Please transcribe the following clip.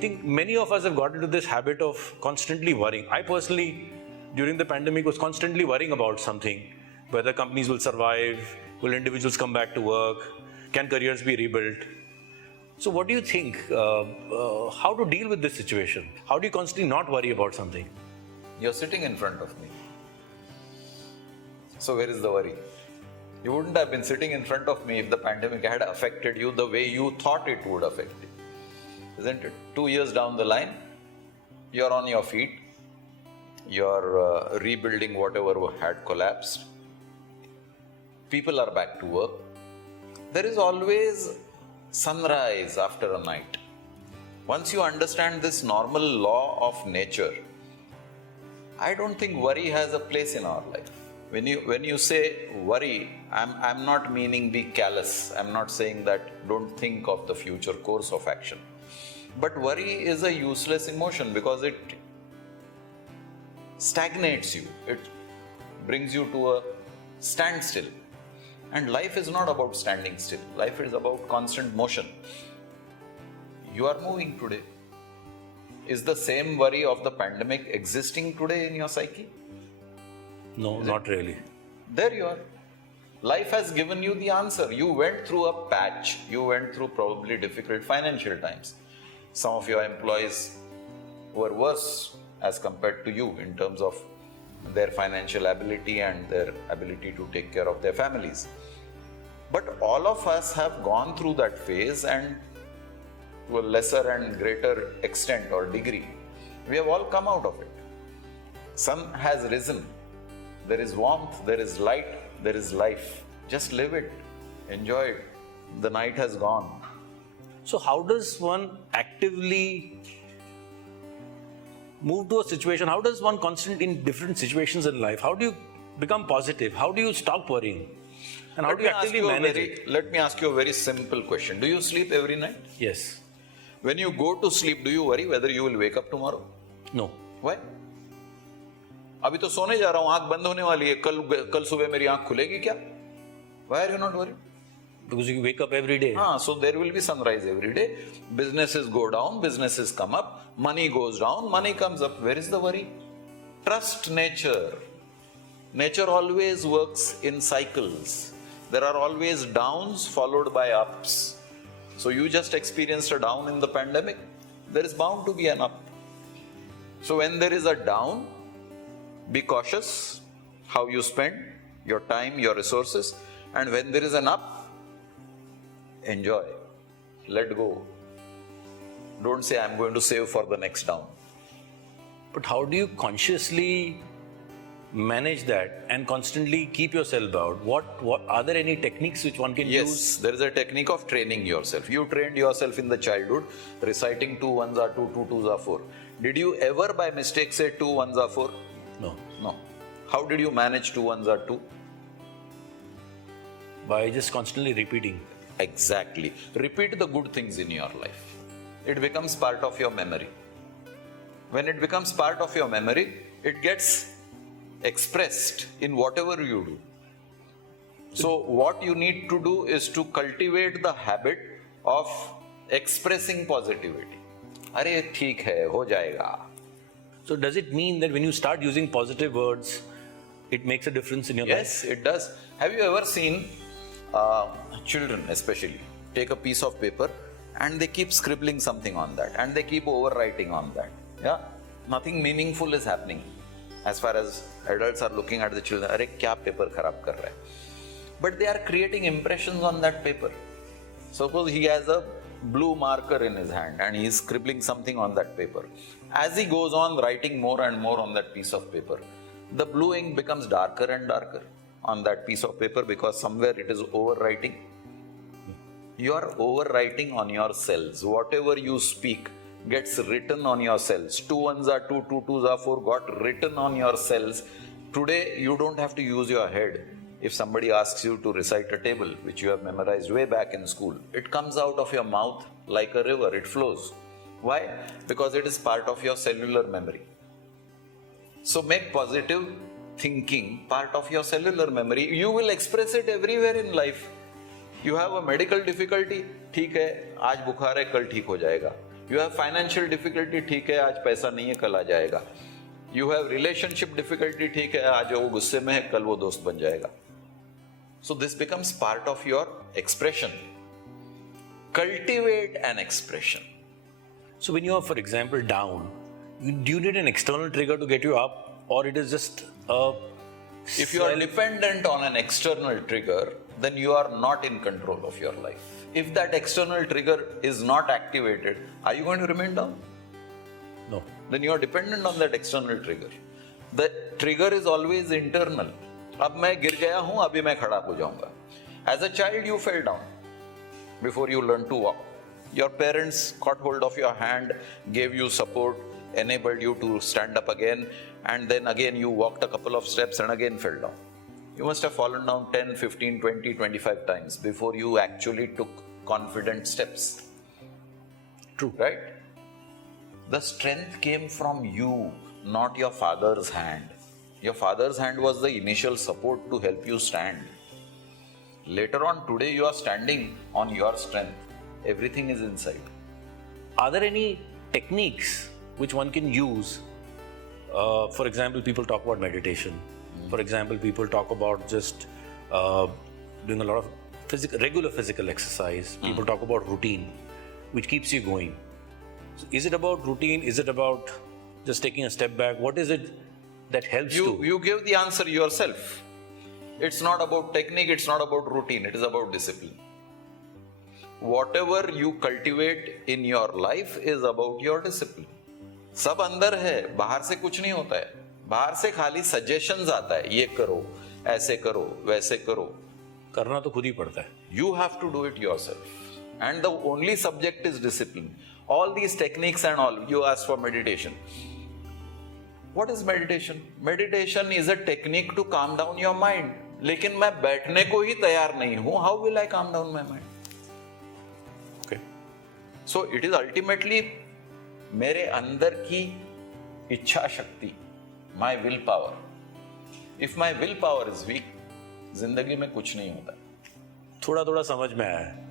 think many of us have got into this habit of constantly worrying. I personally, during the pandemic, was constantly worrying about something. Whether companies will survive, will individuals come back to work, can careers be rebuilt? So what do you think? How to deal with this situation? How do you constantly not worry about something? You're sitting in front of me. So where is the worry? You wouldn't have been sitting in front of me if the pandemic had affected you the way you thought it would affect you. Isn't it? 2 years down the line, you're on your feet, you're rebuilding whatever had collapsed. People are back to work. There is always sunrise after a night. Once you understand this normal law of nature, I don't think worry has a place in our life. When you say worry, I'm not meaning be callous. I'm not saying that don't think of the future course of action. But worry is a useless emotion because it stagnates you. It brings you to a standstill. And life is not about standing still. Life is about constant motion. You are moving today. Is the same worry of the pandemic existing today in your psyche? No, not really. There you are. Life has given you the answer. You went through a patch. You went through probably difficult financial times. Some of your employees were worse as compared to you in terms of their financial ability and their ability to take care of their families. But all of us have gone through that phase, and to a lesser and greater extent or degree, we have all come out of it. Sun has risen. There is warmth, there is light, there is life. Just live it, enjoy it. The night has gone. So how does one actively move to a situation? How does one constantly in different situations in life? How do you become positive? How do you stop worrying? And how do you actively manage it? Let me ask you a very simple question. Do you sleep every night? Yes. When you go to sleep, do you worry whether you will wake up tomorrow? No. Why? अभी तो सोने जा रहा हूं, आंख बंद होने वाली है, कल सुबह मेरी आंख खुलेगी क्या? Why are you not worried? Because you wake up every day. So there will be sunrise every day. Businesses go down, businesses come up, money goes down, money comes up. Where is the worry? Trust nature. Nature always works in cycles. There are always downs followed by ups. So you just experienced a down in the pandemic. There is bound to be an up. So when there is a down, be cautious how you spend your time, your resources. And when there is an up, enjoy. Let go. Don't say, I'm going to save for the next down. But how do you consciously manage that and constantly keep yourself out? What are there any techniques which one can use? Yes, there is a technique of training yourself. You trained yourself in the childhood, reciting 2 1s are 2, 2 2s are 4. Did you ever by mistake say 2 1s are 4? No. No. How did you manage 2 1s are 2? By just constantly repeating. Exactly. Repeat the good things in your life. It becomes part of your memory. When it becomes part of your memory, it gets expressed in whatever you do. So what you need to do is to cultivate the habit of expressing positivity. अरे ठीक है, हो जाएगा. So does it mean that when you start using positive words, it makes a difference in your life? Yes, it does. Have you ever seen children especially take a piece of paper and they keep scribbling something on that and they keep overwriting on that? Yeah, nothing meaningful is happening as far as adults are looking at the children. अरे क्या paper खराब कर रहा है? But they are creating impressions on that paper. Suppose he has a blue marker in his hand and he is scribbling something on that paper. As he goes on writing more and more on that piece of paper, the blue ink becomes darker and darker on that piece of paper because somewhere it is overwriting. You are overwriting on your cells. Whatever you speak gets written on your cells. 2 1s are 2, 2 2s are 4 got written on your cells. Today you don't have to use your head. If somebody asks you to recite a table which you have memorized way back in school, it comes out of your mouth like a river, it flows. Why? Because it is part of your cellular memory. So make positive thinking part of your cellular memory. You will express it everywhere in life. You have a medical difficulty, ठीक है, आज बुखार है, कल ठीक हो जाएगा. You have financial difficulty, ठीक है आज पैसा नहीं है कल आ जाएगा. You have relationship difficulty, ठीक है आज वो गुस्से में है कल वो दोस्त बन जाएगा. So this becomes part of your expression. Cultivate an expression. So when you are, for example, down, do you need an external trigger to get you up, or it is just a... If you are dependent on an external trigger, then you are not in control of your life. If that external trigger is not activated, are you going to remain down? No. Then you are dependent on that external trigger. The trigger is always internal. अब मैं गिर गया हूं, अभी मैं खड़ा हो जाऊंगा. As a child, you fell down before you learned to walk. Your parents caught hold of your hand, gave you support, enabled you to stand up again, and then again you walked a couple of steps and again fell down. You must have fallen down 10, 15, 20, 25 times before you actually took confident steps. True. Right? The strength came from you, not your father's hand. Your father's hand was the initial support to help you stand. Later on, today you are standing on your strength. Everything is inside. Are there any techniques which one can use? For example, people talk about meditation. For example, people talk about just doing a lot of regular physical exercise. People talk about routine, which keeps you going. So is it about routine? Is it about just taking a step back? What is it that helps you? You give the answer yourself. It's not about technique, it's not about routine, it is about discipline. Whatever you cultivate in your life is about your discipline. सब अंदर है, बाहर से कुछ नहीं होता है. बाहर से खाली सजेशंस आता है, ये करो, ऐसे करो, वैसे करो. करना तो खुद ही पड़ता है. You have to do it yourself. And the only subject is discipline. All these techniques and all, you ask for meditation. What is meditation? Meditation is a technique to calm down your mind. लेकिन मैं बैठने को ही तैयार नहीं हूं. How will I calm down my mind? Okay. So it is ultimately मेरे अंदर की इच्छा शक्ति, my willpower. If my willpower is weak, जिंदगी में कुछ नहीं होता. थोड़ा थोड़ा समझ में आया है.